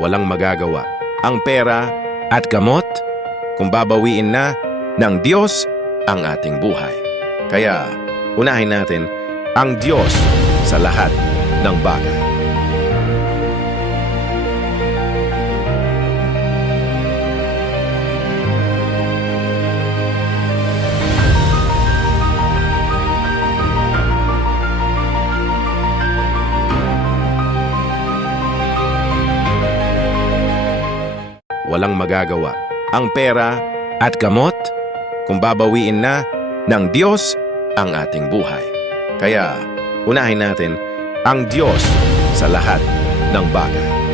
walang magagawa. Ang pera at gamot, kung babawiin na ng Diyos ang ating buhay. Kaya unahin natin ang Diyos sa lahat ng bagay. Walang magagawa. Ang pera at gamot, kung babawiin na ng Diyos ang ating buhay. Kaya unahin natin ang Diyos sa lahat ng bagay.